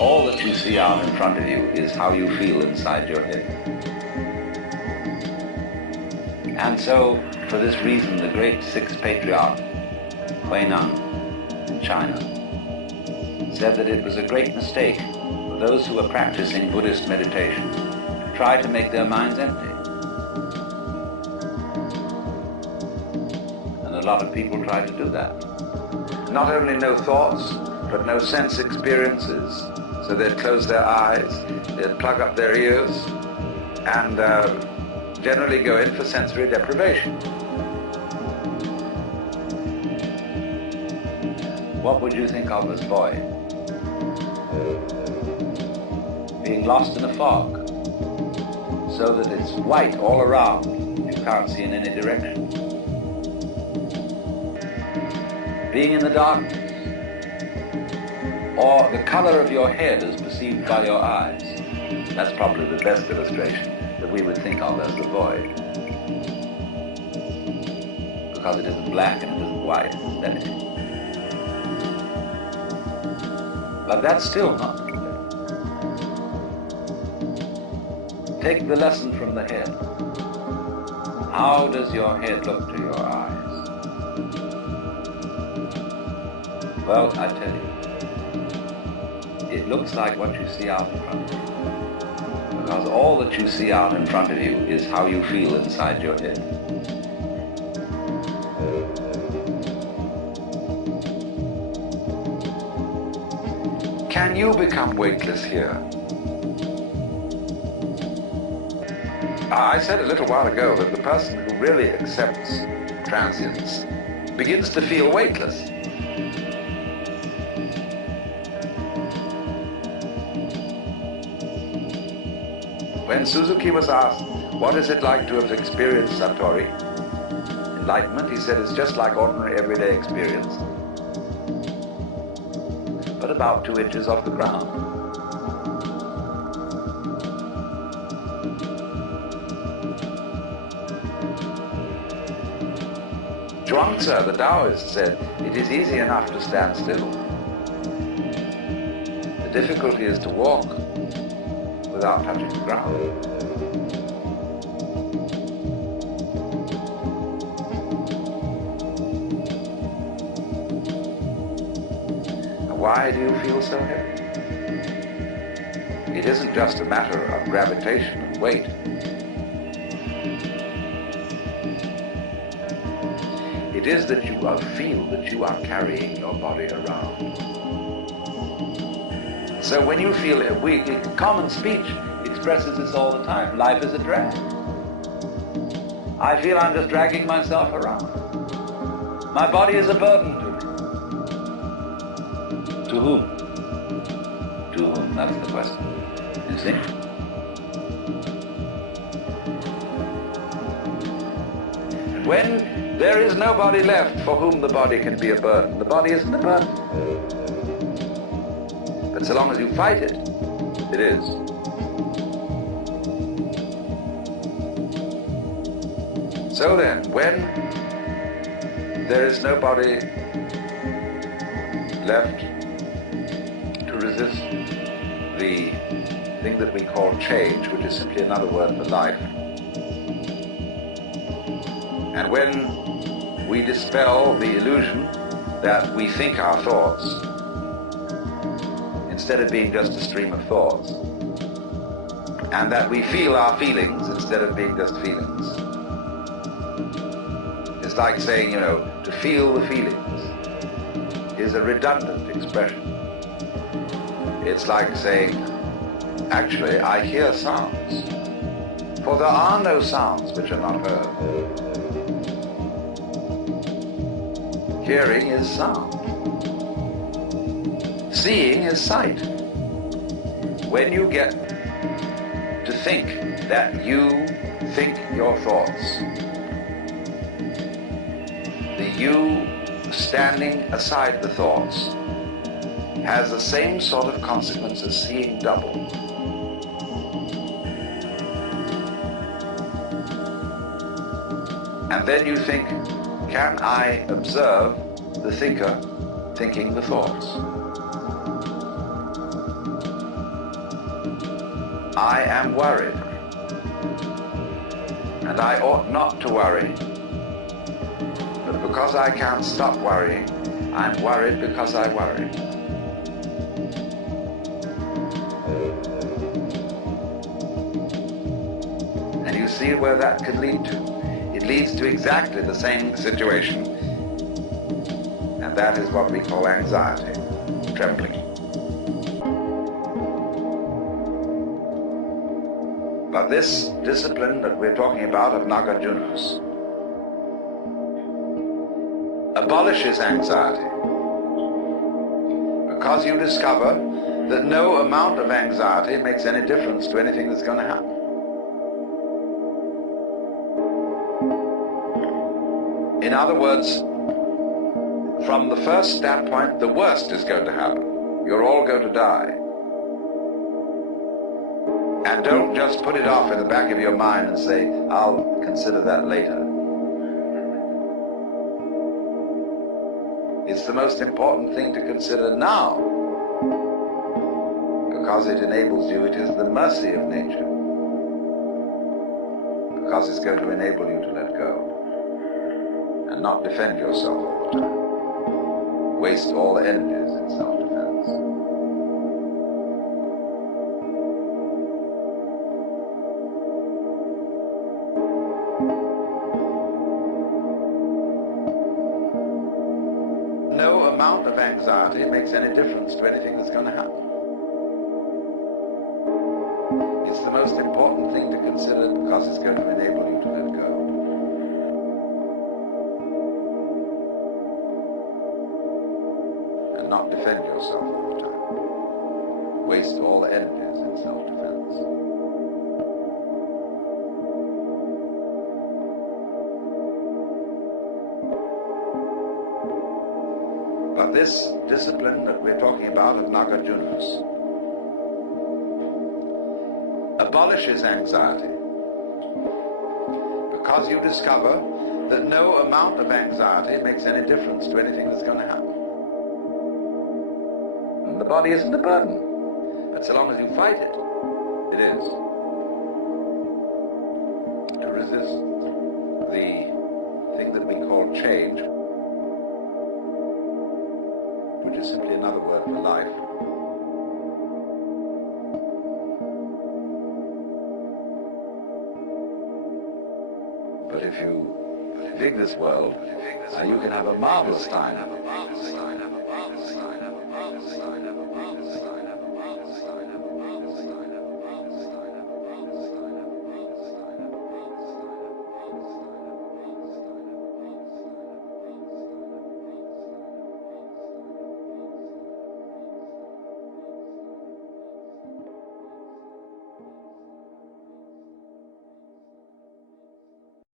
All that you see out in front of you is how you feel inside your head. And so, for this reason, the great sixth patriarch, Huineng, in China, said that it was a great mistake for those who were practicing Buddhist meditation to try to make their minds empty. And a lot of people try to do that. Not only no thoughts, but no sense experiences. So they'd close their eyes, they'd plug up their ears, and generally go in for sensory deprivation. What would you think of as boy? Being lost in a fog, so that it's white all around, you can't see in any direction. Being in the darkness, or the color of your head as perceived by your eyes. That's probably the best illustration that we would think of as the void. Because it isn't black and it isn't white, it's anything. But that's still not clear. Take the lesson from the head. How does your head look to your eyes? Well, I tell you, it looks like what you see out in front of you. Because all that you see out in front of you is how you feel inside your head. Can you become weightless here? I said a little while ago that the person who really accepts transience begins to feel weightless. When Suzuki was asked, what is it like to have experienced Satori, enlightenment, he said it's just like ordinary everyday experience, but about 2 inches off the ground. Zhuangzi, the Taoist, said, it is easy enough to stand still. The difficulty is to walk without touching the ground. Why do you feel so heavy? It isn't just a matter of gravitation and weight. It is that you feel that you are carrying your body around. So when you feel it, common speech expresses this all the time. Life is a drag. I feel I'm just dragging myself around. My body is a burden to me. To whom? To whom? That's the question. You see? And when there is nobody left for whom the body can be a burden, the body isn't a burden. But so long as you fight it, it is. So then, when there is nobody left to resist the thing that we call change, which is simply another word for life, and when we dispel the illusion that we think our thoughts, instead of being just a stream of thoughts, and that we feel our feelings instead of being just feelings. It's like saying, to feel the feelings is a redundant expression. It's like saying, actually, I hear sounds, for there are no sounds which are not heard. Hearing is sound. Seeing is sight. When you get to think that you think your thoughts, the you standing aside the thoughts has the same sort of consequence as seeing double. And then you think, can I observe the thinker thinking the thoughts? I am worried. And I ought not to worry. But because I can't stop worrying, I'm worried because I worry. And you see where that could lead to. It leads to exactly the same situation. And that is what we call anxiety, trembling. But this discipline that we're talking about of Nagarjunas abolishes anxiety because you discover that no amount of anxiety makes any difference to anything that's going to happen. In other words, from the first standpoint, the worst is going to happen. You're all going to die. And don't just put it off in the back of your mind and say, I'll consider that later. It's the most important thing to consider now, because it enables you. It is the mercy of nature, because it's going to enable you to let go and not defend yourself all the time. Waste all the energies in self-defense. No amount of anxiety makes any difference to anything that's going to happen. It's the most important thing to consider because it's going to enable you to let go. And not defend yourself all the time. Waste all the energies in self-defense. But this discipline that we're talking about of Nagarjunas abolishes anxiety because you discover that no amount of anxiety makes any difference to anything that's going to happen. And the body isn't a burden, but so long as you fight it, it is. To resist the thing that we call change, which is simply another word for life. But if you dig this world, you can have a marvelous time.